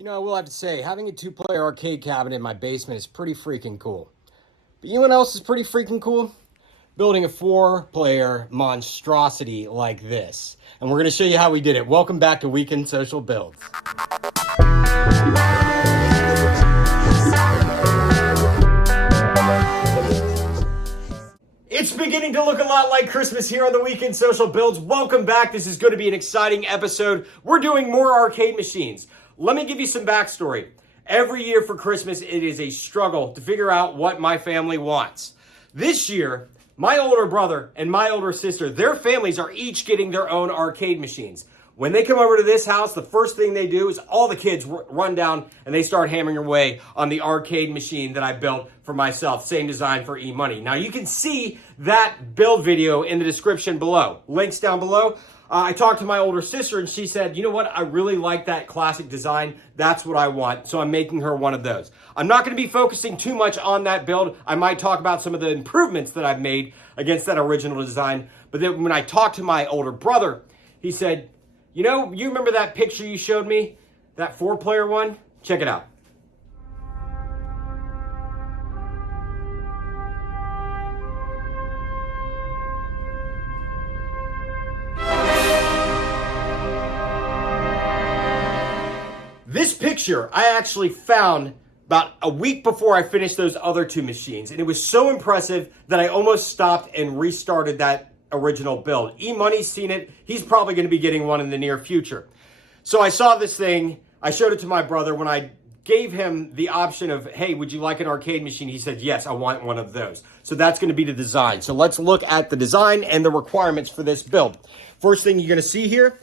You know, I will have to say, having a two-player arcade cabinet in my basement is pretty freaking cool. But you know what else is pretty freaking cool? Building a four-player monstrosity like this. And we're going to show you how we did it. Welcome back to Weekend Social Builds. It's beginning to look a lot like Christmas here on the Weekend Social Builds. Welcome back. This is going to be an exciting episode. We're doing more arcade machines. Let me give you some backstory. Every year for Christmas, it is a struggle to figure out what my family wants. This year, my older brother and my older sister, their families are each getting their own arcade machines. When they come over to this house, the first thing they do is all the kids run down and they start hammering away on the arcade machine that I built for myself. Same design for eMoney. Now you can see that build video in the description below. Links down below. I talked to my older sister and she said, you know what? I really like that classic design. That's what I want. So I'm making her one of those. I'm not going to be focusing too much on that build. I might talk about some of the improvements that I've made against that original design. But then when I talked to my older brother, he said, you know, you remember that picture you showed me? That four-player one? Check it out. This picture I actually found about a week before I finished those other two machines. And it was so impressive that I almost stopped and restarted that original build. eMoney's seen it. He's probably going to be getting one in the near future. So I saw this thing. I showed it to my brother. When I gave him the option of, hey, would you like an arcade machine? He said, yes, I want one of those. So that's going to be the design. So let's look at the design and the requirements for this build. First thing you're going to see here,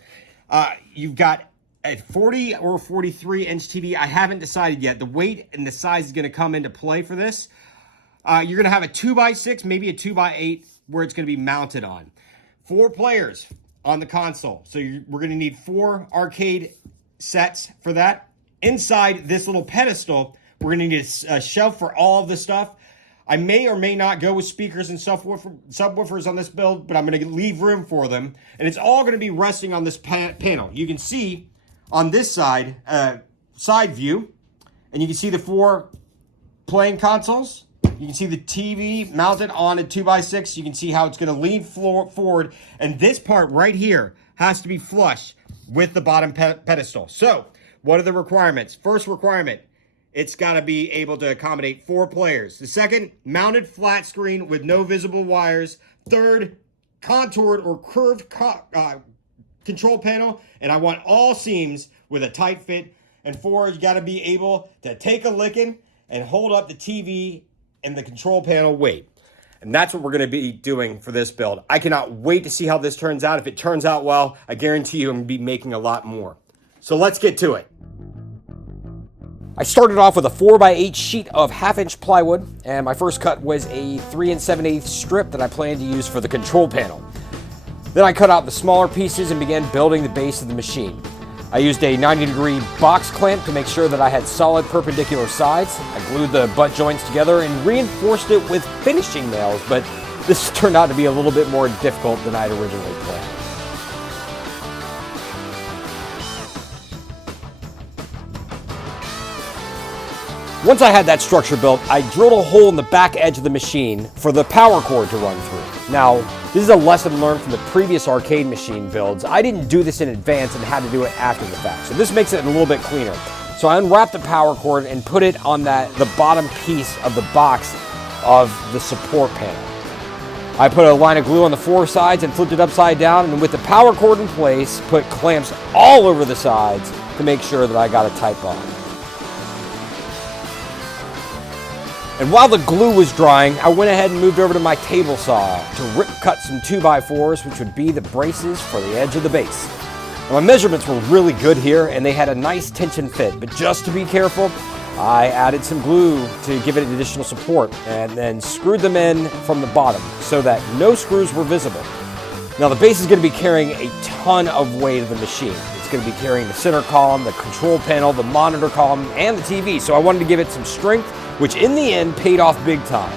you've got a 40 or 43 inch TV. I haven't decided yet. The weight and the size is going to come into play for this. You're going to have a 2x6, maybe a 2x8 where it's going to be mounted on. 4 players on the console. So we're going to need 4 arcade sets for that. Inside this little pedestal, we're going to need a shelf for all of the stuff. I may or may not go with speakers and subwoofers on this build, but I'm going to leave room for them. And it's all going to be resting on this panel. You can see on this side, side view, and you can see the 4 playing consoles. You can see the TV mounted on a 2x6. You can see how it's going to lean forward. And this part right here has to be flush with the bottom pedestal. So what are the requirements? First requirement, it's got to be able to accommodate 4 players. The second, mounted flat screen with no visible wires. Third, contoured or curved control panel. And I want all seams with a tight fit. And 4, you got to be able to take a licking and hold up the TV and the control panel weight. And that's what we're going to be doing for this build. I cannot wait to see how this turns out. If it turns out well, I guarantee you I'm going to be making a lot more. So let's get to it. I started off with a 4x8 sheet of 1/2-inch plywood, and my first cut was a 3 7/8 strip that I planned to use for the control panel. Then I cut out the smaller pieces and began building the base of the machine. I used a 90-degree box clamp to make sure that I had solid perpendicular sides. I glued the butt joints together and reinforced it with finishing nails, but this turned out to be a little bit more difficult than I had originally planned. Once I had that structure built, I drilled a hole in the back edge of the machine for the power cord to run through. Now, this is a lesson learned from the previous arcade machine builds. I didn't do this in advance and had to do it after the fact. So this makes it a little bit cleaner. So I unwrapped the power cord and put it on the bottom piece of the box of the support panel. I put a line of glue on the 4 sides and flipped it upside down, and with the power cord in place, put clamps all over the sides to make sure that I got a tight bond. And while the glue was drying, I went ahead and moved over to my table saw to cut some 2x4s, which would be the braces for the edge of the base. Now, my measurements were really good here, and they had a nice tension fit, but just to be careful, I added some glue to give it additional support, and then screwed them in from the bottom so that no screws were visible. Now, the base is going to be carrying a ton of weight of the machine. It's going to be carrying the center column, the control panel, the monitor column, and the TV, so I wanted to give it some strength, which in the end paid off big time.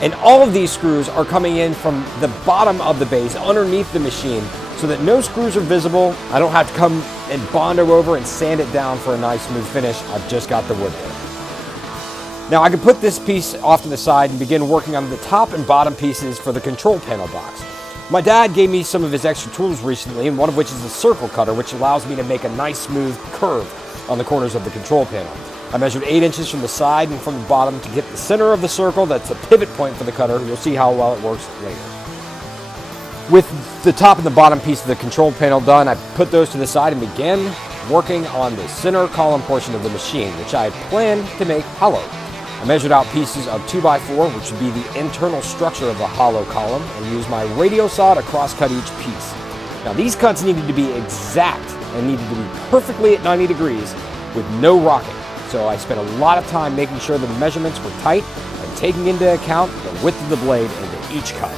And all of these screws are coming in from the bottom of the base underneath the machine so that no screws are visible. I don't have to come and Bondo over and sand it down for a nice smooth finish. I've just got the wood there. Now I can put this piece off to the side and begin working on the top and bottom pieces for the control panel box. My dad gave me some of his extra tools recently, and one of which is a circle cutter, which allows me to make a nice smooth curve on the corners of the control panel. I measured 8 inches from the side and from the bottom to get the center of the circle. That's a pivot point for the cutter. You'll see how well it works later. With the top and the bottom piece of the control panel done, I put those to the side and began working on the center column portion of the machine, which I had planned to make hollow. I measured out pieces of 2x4, which would be the internal structure of the hollow column, and used my radial saw to cross-cut each piece. Now these cuts needed to be exact and needed to be perfectly at 90 degrees with no rocking. So I spent a lot of time making sure the measurements were tight and taking into account the width of the blade into each cut.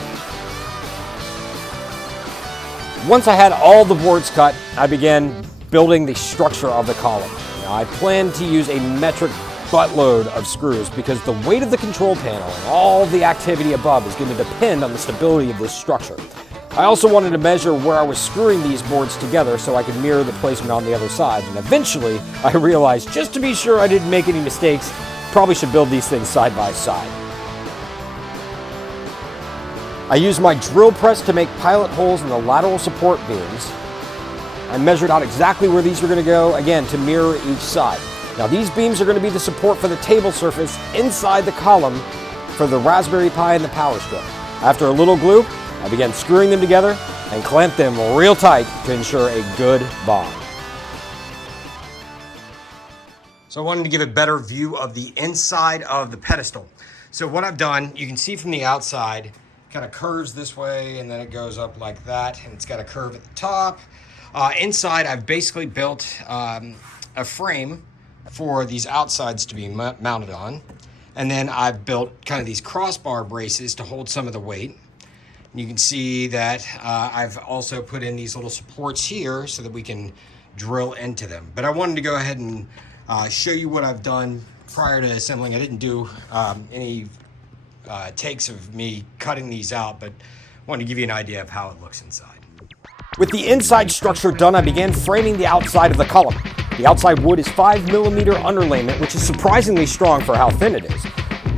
Once I had all the boards cut, I began building the structure of the column. Now I planned to use a metric buttload of screws because the weight of the control panel and all the activity above is going to depend on the stability of this structure. I also wanted to measure where I was screwing these boards together so I could mirror the placement on the other side, and eventually I realized, just to be sure I didn't make any mistakes, probably should build these things side by side. I used my drill press to make pilot holes in the lateral support beams. I measured out exactly where these were going to go, again, to mirror each side. Now these beams are going to be the support for the table surface inside the column for the Raspberry Pi and the power strip. After a little glue, I began screwing them together and clamped them real tight to ensure a good bond. So I wanted to give a better view of the inside of the pedestal. So what I've done, you can see from the outside, kind of curves this way and then it goes up like that, and it's got a curve at the top. Inside, I've basically built a frame for these outsides to be mounted on. And then I've built kind of these crossbar braces to hold some of the weight. And you can see that I've also put in these little supports here so that we can drill into them. But I wanted to go ahead and show you what I've done prior to assembling. I didn't do any takes of me cutting these out, but I wanted to give you an idea of how it looks inside. With the inside structure done, I began framing the outside of the column. The outside wood is 5mm underlayment, which is surprisingly strong for how thin it is.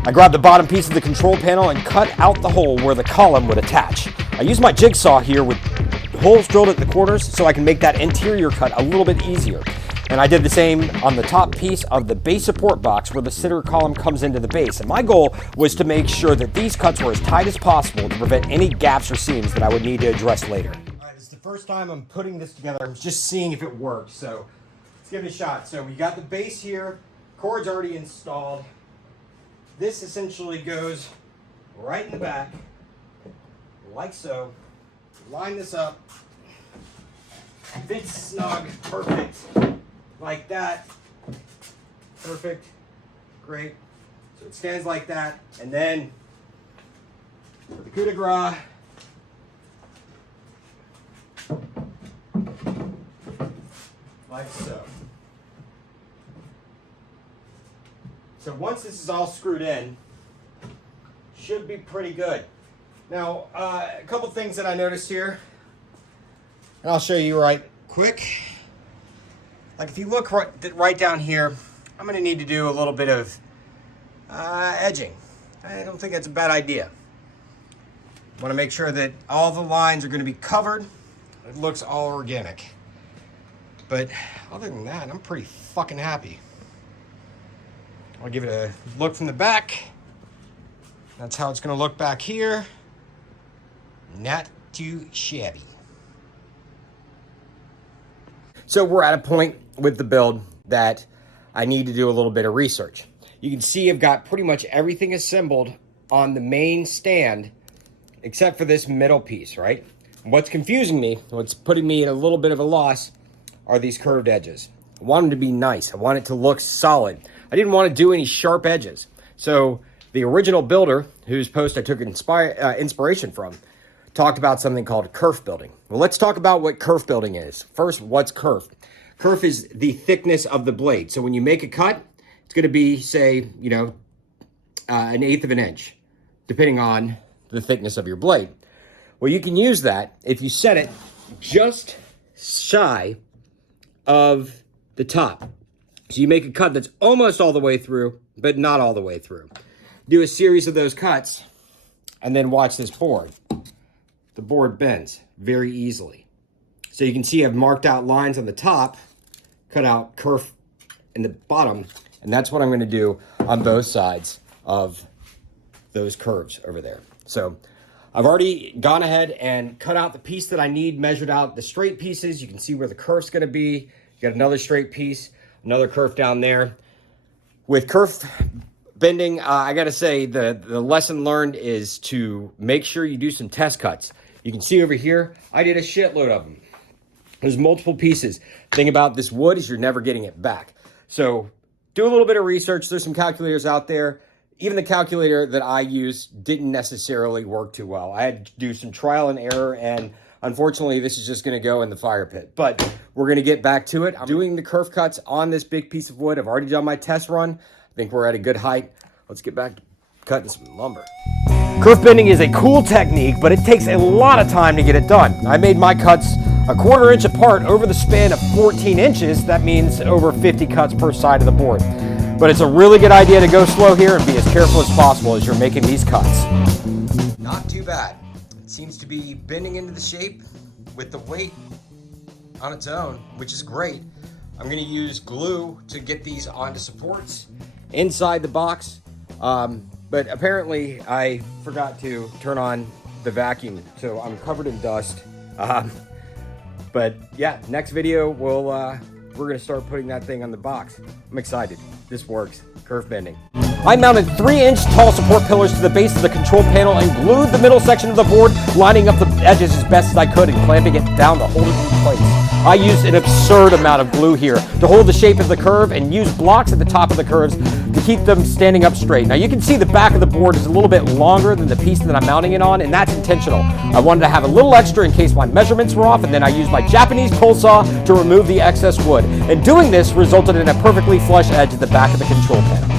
I grabbed the bottom piece of the control panel and cut out the hole where the column would attach. I used my jigsaw here with holes drilled at the corners so I can make that interior cut a little bit easier. And I did the same on the top piece of the base support box where the center column comes into the base. And my goal was to make sure that these cuts were as tight as possible to prevent any gaps or seams that I would need to address later. All right, this is the first time I'm putting this together. I'm just seeing if it works. So let's give it a shot. So we got the base here, cord's already installed. This essentially goes right in the back, like so. Line this up, fits snug, perfect, like that. Perfect, great. So it stands like that, and then for the coup de grace, like so. So once this is all screwed in, should be pretty good. Now, a couple things that I noticed here, and I'll show you right quick. Like if you look right down here, I'm gonna need to do a little bit of edging. I don't think that's a bad idea. I wanna make sure that all the lines are gonna be covered. It looks all organic. But other than that, I'm pretty fucking happy. I'll give it a look from the back. That's how it's gonna look back here. Not too shabby. So we're at a point with the build that I need to do a little bit of research. You can see I've got pretty much everything assembled on the main stand except for this middle piece, right? What's confusing me, what's putting me in a little bit of a loss are these curved edges. I want them to be nice. I want it to look solid. I didn't want to do any sharp edges. So the original builder, whose post I took inspiration from, talked about something called kerf building. Well, let's talk about what kerf building is. First, what's kerf? Kerf is the thickness of the blade. So when you make a cut, it's going to be, say, you know, 1/8 of an inch, depending on the thickness of your blade. Well, you can use that if you set it just shy of the top. So you make a cut that's almost all the way through, but not all the way through. Do a series of those cuts, and then watch this board. The board bends very easily. So you can see I've marked out lines on the top, cut out kerf in the bottom, and that's what I'm going to do on both sides of those curves over there. So I've already gone ahead and cut out the piece that I need, measured out the straight pieces. You can see where the kerf's going to be. You got another straight piece, another kerf down there. With kerf bending, I got to say the lesson learned is to make sure you do some test cuts. You can see over here, I did a shitload of them. There's multiple pieces. Thing about this wood is you're never getting it back. So do a little bit of research. There's some calculators out there. Even the calculator that I used didn't necessarily work too well. I had to do some trial and error, and unfortunately, this is just going to go in the fire pit. But we're going to get back to it. I'm doing the kerf cuts on this big piece of wood. I've already done my test run. I think we're at a good height. Let's get back to cutting some lumber. Kerf bending is a cool technique, but it takes a lot of time to get it done. I made my cuts a 1/4 inch apart over the span of 14 inches. That means over 50 cuts per side of the board. But it's a really good idea to go slow here and be as careful as possible as you're making these cuts. Not too bad. It seems to be bending into the shape with the weight on its own, which is great. I'm going to use glue to get these onto supports inside the box. But apparently I forgot to turn on the vacuum, so I'm covered in dust. But yeah, next video we're gonna start putting that thing on the box. I'm excited. This works. Kerf bending. I mounted 3-inch tall support pillars to the base of the control panel and glued the middle section of the board, lining up the edges as best as I could and clamping it down to hold it in place. I used an absurd amount of glue here to hold the shape of the curve and use blocks at the top of the curves to keep them standing up straight. Now you can see the back of the board is a little bit longer than the piece that I'm mounting it on, and that's intentional. I wanted to have a little extra in case my measurements were off, and then I used my Japanese pull saw to remove the excess wood. And doing this resulted in a perfectly flush edge at the back of the control panel.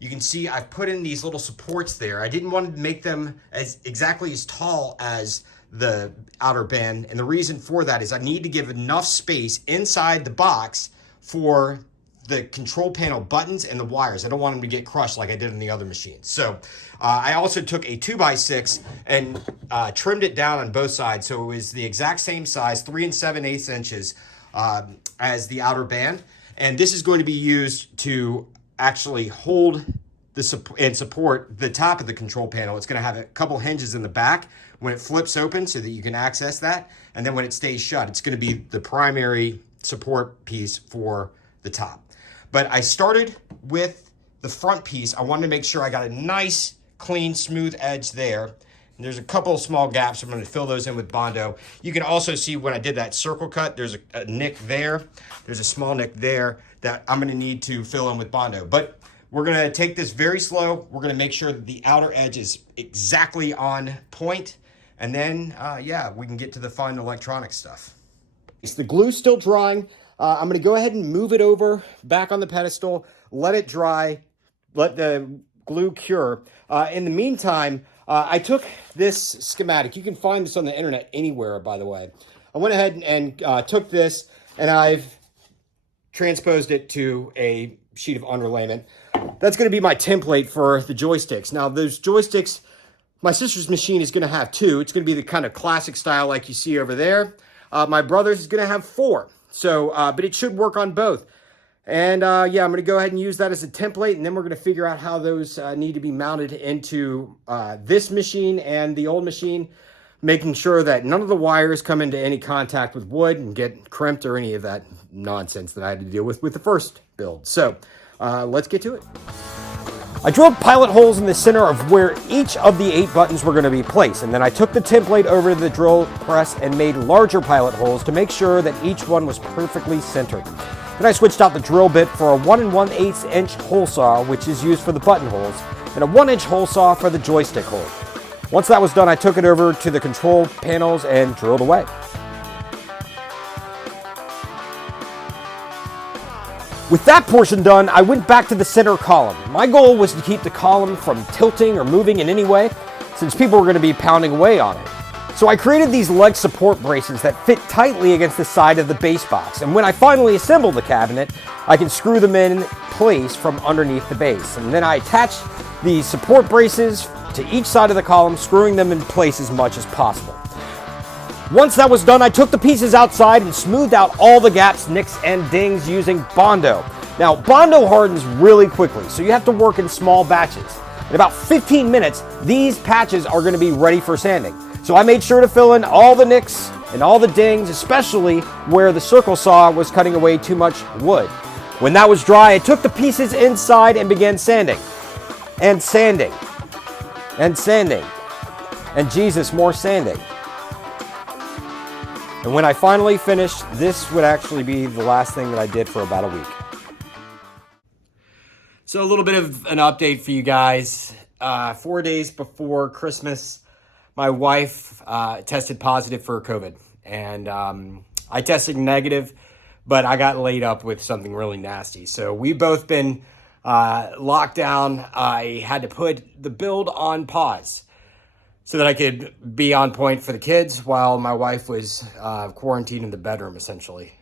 You can see I've put in these little supports there. I didn't want to make them exactly as tall as the outer band, and the reason for that is I need to give enough space inside the box for the control panel buttons and the wires. I don't want them to get crushed like I did in the other machines. So I also took a 2x6 and trimmed it down on both sides, so it was the exact same size, 3 7/8 inches as the outer band. And this is going to be used to actually hold and support the top of the control panel. It's going to have a couple hinges in the back when it flips open so that you can access that. And then when it stays shut, it's going to be the primary support piece for the top. But I started with the front piece. I wanted to make sure I got a nice, clean, smooth edge there. And there's a couple of small gaps. I'm going to fill those in with Bondo. You can also see when I did that circle cut, there's a nick there. There's a small nick there that I'm going to need to fill in with Bondo. But we're going to take this very slow. We're going to make sure that the outer edge is exactly on point. And then, yeah, we can get to the fun electronic stuff. The glue's still drying. I'm going to go ahead and move it over back on the pedestal, let it dry, let the glue cure. In the meantime, I took this schematic. You can find this on the internet anywhere, by the way. I went ahead and took this, and I've transposed it to a sheet of underlayment. That's going to be my template for the joysticks. Now, those joysticks, my sister's machine is going to have 2. It's going to be the kind of classic style like you see over there. My brother's is going to have 4. So, but it should work on both. And yeah, I'm going to go ahead and use that as a template, and then we're going to figure out how those need to be mounted into this machine and the old machine, making sure that none of the wires come into any contact with wood and get crimped or any of that nonsense that I had to deal with the first build. So let's get to it. I drilled pilot holes in the center of where each of the 8 buttons were going to be placed, and then I took the template over to the drill press and made larger pilot holes to make sure that each one was perfectly centered. Then I switched out the drill bit for a 1 1/8 inch hole saw, which is used for the button holes, and a 1-inch hole saw for the joystick hole. Once that was done, I took it over to the control panels and drilled away. With that portion done, I went back to the center column. My goal was to keep the column from tilting or moving in any way, since people were going to be pounding away on it. So I created these leg support braces that fit tightly against the side of the base box. And when I finally assemble the cabinet, I can screw them in place from underneath the base. And then I attach these support braces to each side of the column, screwing them in place as much as possible. Once that was done, I took the pieces outside and smoothed out all the gaps, nicks, and dings using Bondo. Now, Bondo hardens really quickly, so you have to work in small batches. In about 15 minutes, these patches are going to be ready for sanding. So I made sure to fill in all the nicks and all the dings, especially where the circle saw was cutting away too much wood. When that was dry, I took the pieces inside and began sanding. And sanding. And sanding. And Jesus, more sanding. And when I finally finished, this would actually be the last thing that I did for about a week. So a little bit of an update for you guys. 4 days before Christmas, my wife tested positive for COVID. And I tested negative, but I got laid up with something really nasty. So we've both been locked down. I had to put the build on pause so that I could be on point for the kids while my wife was quarantined in the bedroom, essentially.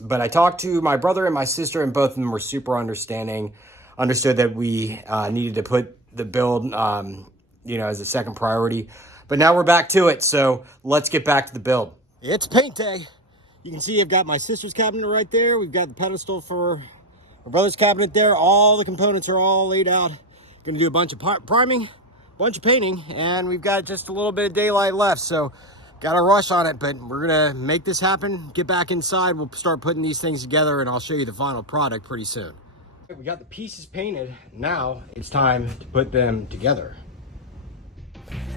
But I talked to my brother and my sister, and both of them were super understanding, understood that we needed to put the build as a second priority. But now we're back to it, so let's get back to the build. It's paint day. You can see I've got my sister's cabinet right there. We've got the pedestal for my brother's cabinet there. All the components are all laid out. Gonna do a bunch of priming, bunch of painting, and we've got just a little bit of daylight left, so got to rush on it, but we're gonna make this happen. Get back inside, we'll start putting these things together, and I'll show you the final product pretty soon. We got the pieces painted. Now it's time to put them together.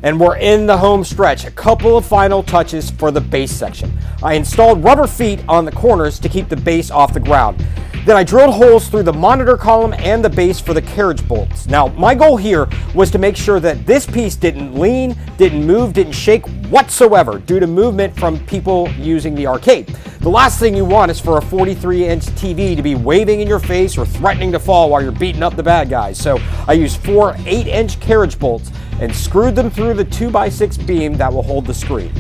And we're in the home stretch. A couple of final touches for the base section. I installed rubber feet on the corners to keep the base off the ground. Then I drilled holes through the monitor column and the base for the carriage bolts. Now, my goal here was to make sure that this piece didn't lean, didn't move, didn't shake whatsoever due to movement from people using the arcade. The last thing you want is for a 43-inch TV to be waving in your face or threatening to fall while you're beating up the bad guys. So I used 4 8-inch carriage bolts and screwed them through the 2x6 beam that will hold the screen.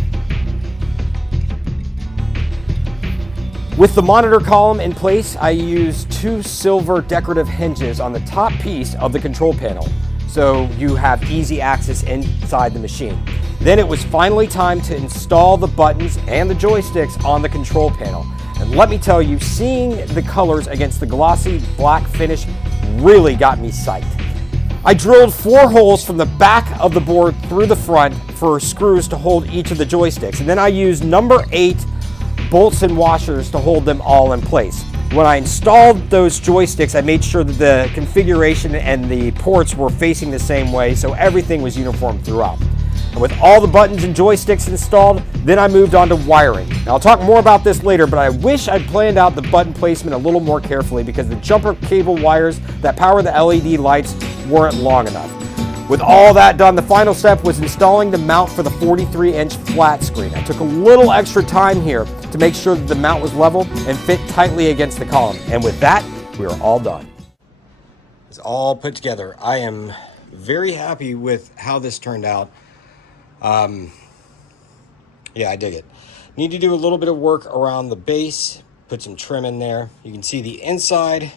With the monitor column in place, I used 2 silver decorative hinges on the top piece of the control panel, so you have easy access inside the machine. Then it was finally time to install the buttons and the joysticks on the control panel. And let me tell you, seeing the colors against the glossy black finish really got me psyched. I drilled 4 holes from the back of the board through the front for screws to hold each of the joysticks, and then I used number 8 bolts and washers to hold them all in place. When I installed those joysticks, I made sure that the configuration and the ports were facing the same way, so everything was uniform throughout. And with all the buttons and joysticks installed, then I moved on to wiring. Now, I'll talk more about this later, but I wish I'd planned out the button placement a little more carefully because the jumper cable wires that power the LED lights weren't long enough. With all that done, the final step was installing the mount for the 43-inch flat screen. I took a little extra time here to make sure that the mount was level and fit tightly against the column. And with that, we are all done. It's all put together. I am very happy with how this turned out. Yeah, I dig it. Need to do a little bit of work around the base, put some trim in there. You can see the inside.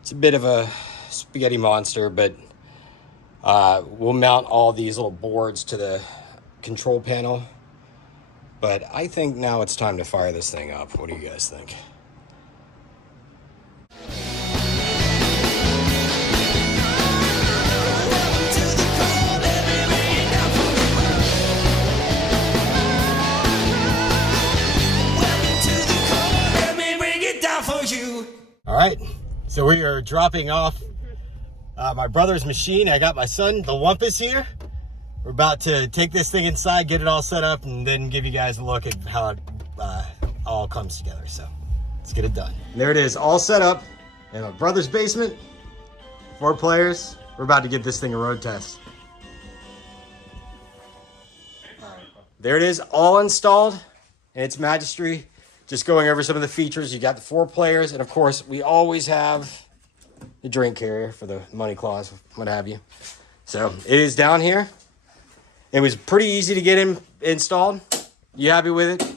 It's a bit of a spaghetti monster, but we'll mount all these little boards to the control panel. But I think now it's time to fire this thing up. What do you guys think? All right, so we are dropping off my brother's machine. I got my son, the Lumpus, here. We're about to take this thing inside, get it all set up, and then give you guys a look at how it all comes together. So let's get it done. There it is, all set up in my brother's basement. 4 players. We're about to give this thing a road test. There it is, all installed in its majesty. Just going over some of the features. You got the 4 players, and of course, we always have the drink carrier for the money claws, what have you. So it is down here. It was pretty easy to get him installed. You happy with it?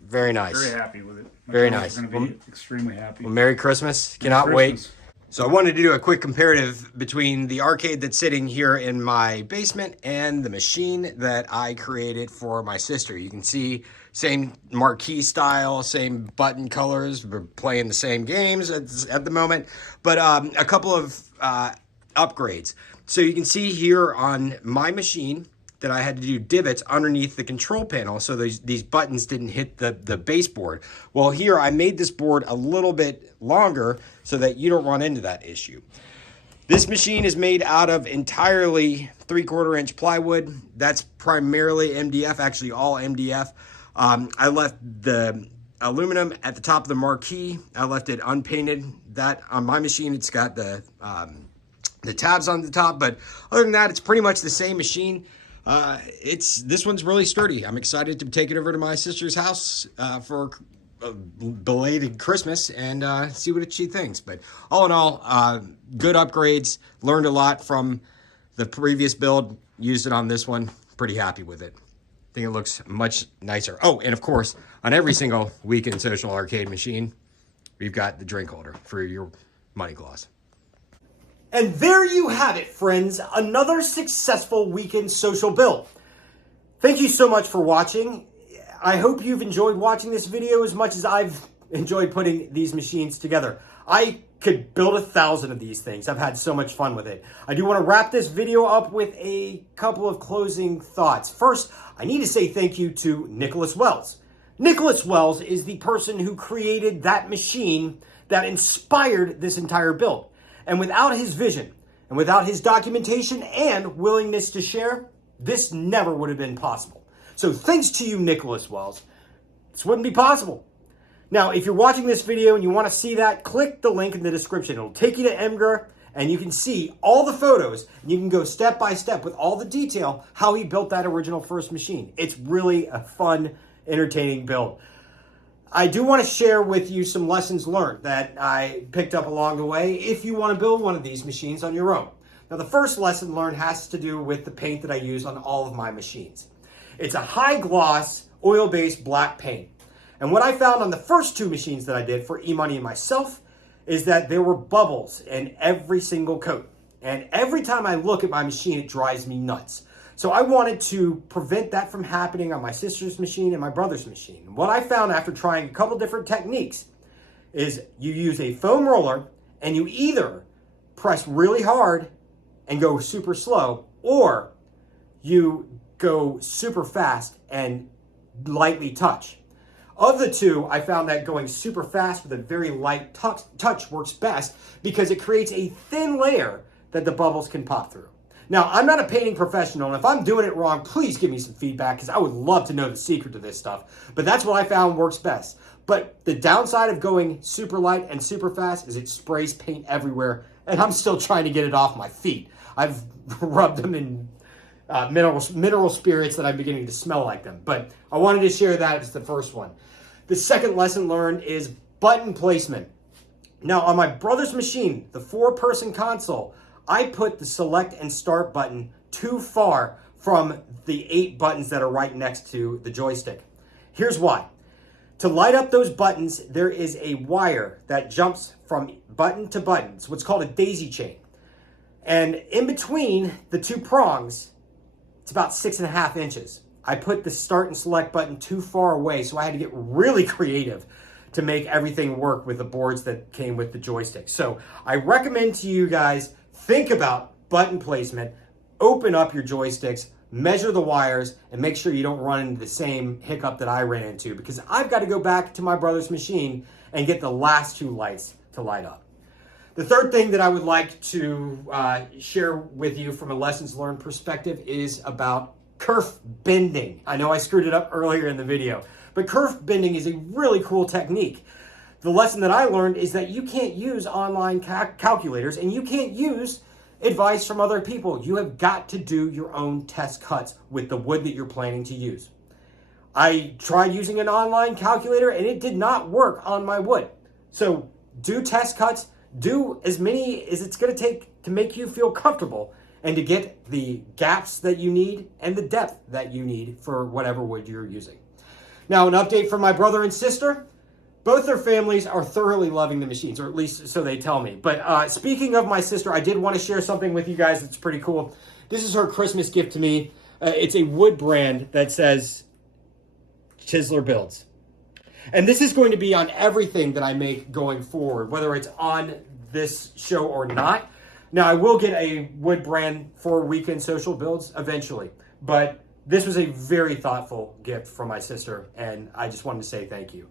Very nice. Very happy with it. Very nice. Going to be extremely happy. Well, Merry Christmas. Cannot wait. So I wanted to do a quick comparative between the arcade that's sitting here in my basement and the machine that I created for my sister. You can see same marquee style, same button colors. We're playing the same games at the moment, but a couple of upgrades. So you can see here on my machine that I had to do divots underneath the control panel so these buttons didn't hit the baseboard. Well, here I made this board a little bit longer so that you don't run into that issue. This machine is made out of entirely 3/4 inch plywood. That's primarily MDF, actually all MDF. I left the aluminum at the top of the marquee. I left it unpainted. That on my machine, it's got the tabs on the top, but other than that, it's pretty much the same machine. This one's really sturdy. I'm excited to take it over to my sister's house for a belated Christmas and see what she thinks. But all in all, good upgrades. Learned a lot from the previous build. Used it on this one. Pretty happy with it. I think it looks much nicer. Oh, and of course, on every single Weekend Social arcade machine, we've got the drink holder for your money claws. And there you have it, friends. Another successful Weekend Social build. Thank you so much for watching. I hope you've enjoyed watching this video as much as I've enjoyed putting these machines together. I could build 1,000 of these things. I've had so much fun with it. I do want to wrap this video up with a couple of closing thoughts. First, I need to say thank you to Nicholas Wells. Nicholas Wells is the person who created that machine that inspired this entire build. And without his vision, and without his documentation and willingness to share, this never would have been possible. So thanks to you, Nicholas Wells. This wouldn't be possible. Now, if you're watching this video and you want to see that, click the link in the description. It'll take you to Emger, and you can see all the photos, and you can go step by step with all the detail how he built that original first machine. It's really a fun, entertaining build. I do want to share with you some lessons learned that I picked up along the way if you want to build one of these machines on your own. Now, the first lesson learned has to do with the paint that I use on all of my machines. It's a high gloss, oil-based black paint. And what I found on the first two machines that I did for eMoney and myself is that there were bubbles in every single coat. And every time I look at my machine, it drives me nuts. So I wanted to prevent that from happening on my sister's machine and my brother's machine. What I found after trying a couple different techniques is you use a foam roller and you either press really hard and go super slow, or you go super fast and lightly touch. Of the two, I found that going super fast with a very light touch works best because it creates a thin layer that the bubbles can pop through. Now, I'm not a painting professional, and if I'm doing it wrong, please give me some feedback because I would love to know the secret to this stuff. But that's what I found works best. But the downside of going super light and super fast is it sprays paint everywhere, and I'm still trying to get it off my feet. I've rubbed them in mineral spirits that I'm beginning to smell like them. But I wanted to share that as the first one. The second lesson learned is button placement. Now, on my brother's machine, the 4-person console, I put the select and start button too far from the 8 buttons that are right next to the joystick. Here's why. To light up those buttons, there is a wire that jumps from button to button. It's what's called a daisy chain. And in between the 2 prongs, it's about 6.5 inches. I put the start and select button too far away, so I had to get really creative to make everything work with the boards that came with the joystick. So I recommend to you guys, think about button placement, open up your joysticks, measure the wires, and make sure you don't run into the same hiccup that I ran into, because I've got to go back to my brother's machine and get the last 2 lights to light up. The third thing that I would like to share with you from a lessons learned perspective is about kerf bending. I know I screwed it up earlier in the video, but kerf bending is a really cool technique. The lesson that I learned is that you can't use online calculators and you can't use advice from other people. You have got to do your own test cuts with the wood that you're planning to use. I tried using an online calculator and it did not work on my wood. So do test cuts, do as many as it's going to take to make you feel comfortable, and to get the gaps that you need and the depth that you need for whatever wood you're using. Now, an update from my brother and sister. Both their families are thoroughly loving the machines, or at least so they tell me. But speaking of my sister, I did want to share something with you guys that's pretty cool. This is her Christmas gift to me. It's a wood brand that says Chisler Builds. And this is going to be on everything that I make going forward, whether it's on this show or not. Now, I will get a wood brand for Weekend Social Builds eventually, but this was a very thoughtful gift from my sister, and I just wanted to say thank you.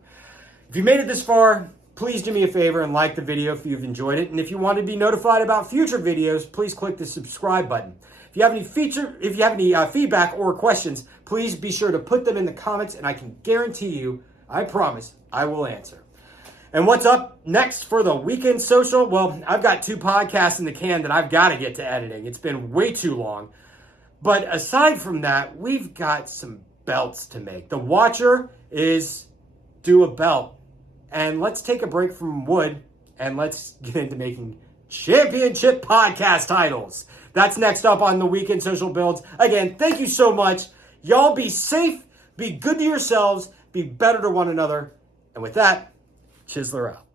If you made it this far, please do me a favor and like the video if you've enjoyed it. And if you want to be notified about future videos, please click the subscribe button. If you have any feedback or questions, please be sure to put them in the comments, and I can guarantee you, I promise, I will answer. And what's up next for the Weekend Social? Well, I've got 2 podcasts in the can that I've got to get to editing. It's been way too long. But aside from that, we've got some belts to make. The Watcher is due a belt. And let's take a break from wood and let's get into making championship podcast titles. That's next up on the Weekend Social Builds. Again, thank you so much. Y'all be safe, be good to yourselves, be better to one another. And with that, Chisler out.